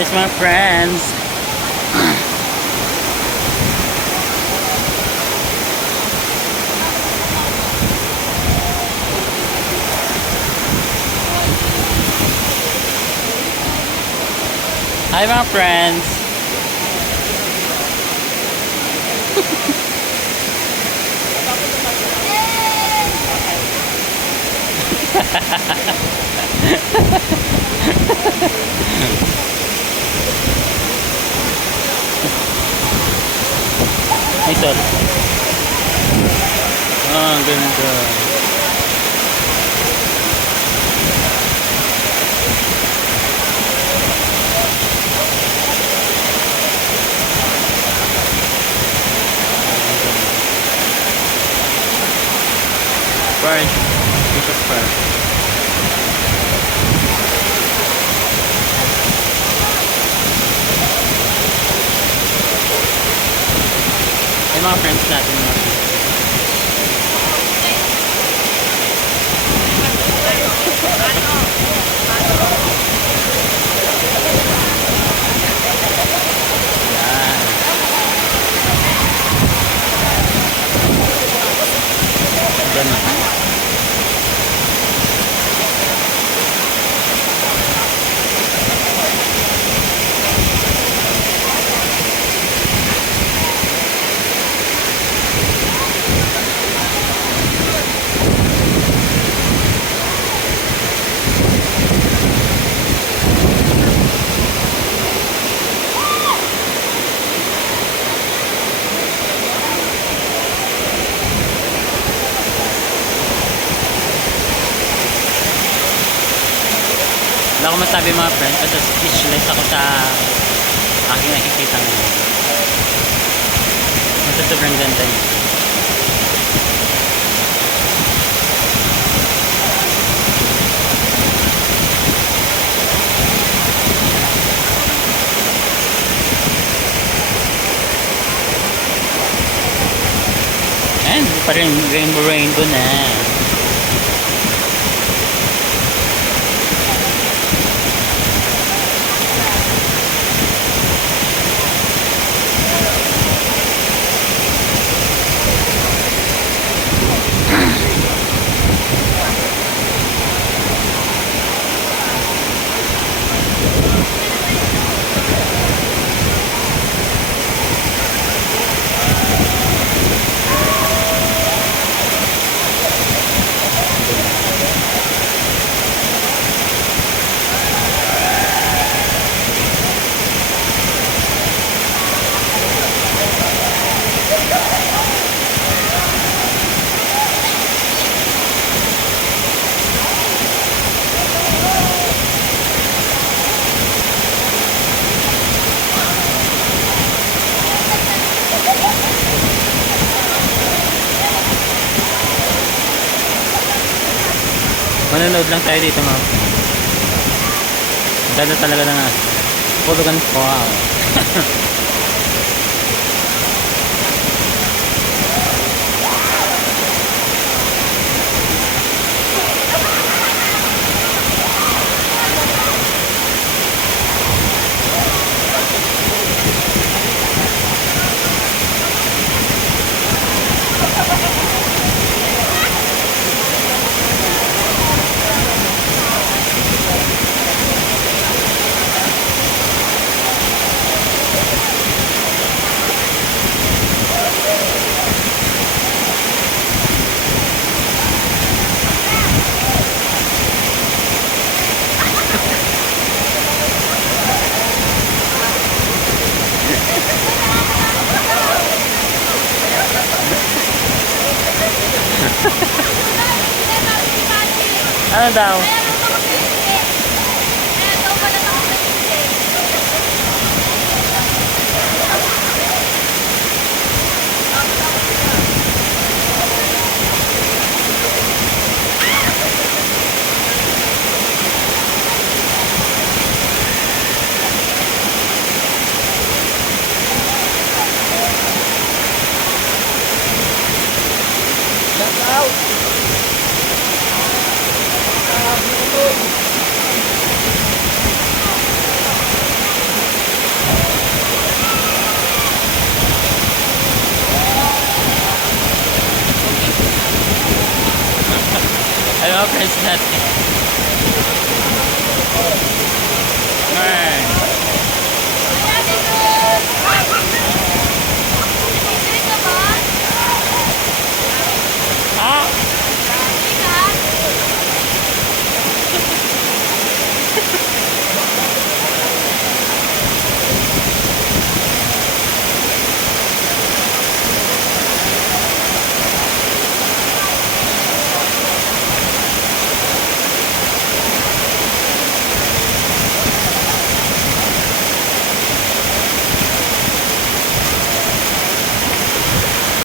Yes, my friends. Hi, my friends. Ay, sorry. Oh, ang ganda. First, this is first. Ay, mga friends natin mga yan. Ganda. Wala akong masabi mga friends, basta speechless ako sa aking nakikita ngayon. Basta sobrang ganda niya. And pa rin rainbow na. Manonood lang tayo dito mga. Ganda talaga na pulugan ko. Wow. Ano daw? Shout out! natin.